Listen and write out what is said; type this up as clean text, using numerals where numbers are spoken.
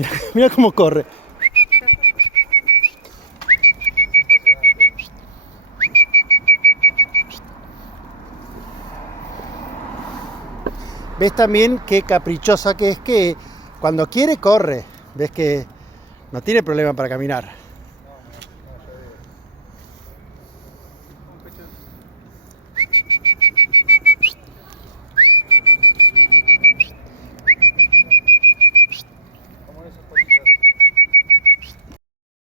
Mira, mira cómo corre. Ves también qué caprichosa que es, que cuando quiere corre. Ves que no tiene problema para caminar.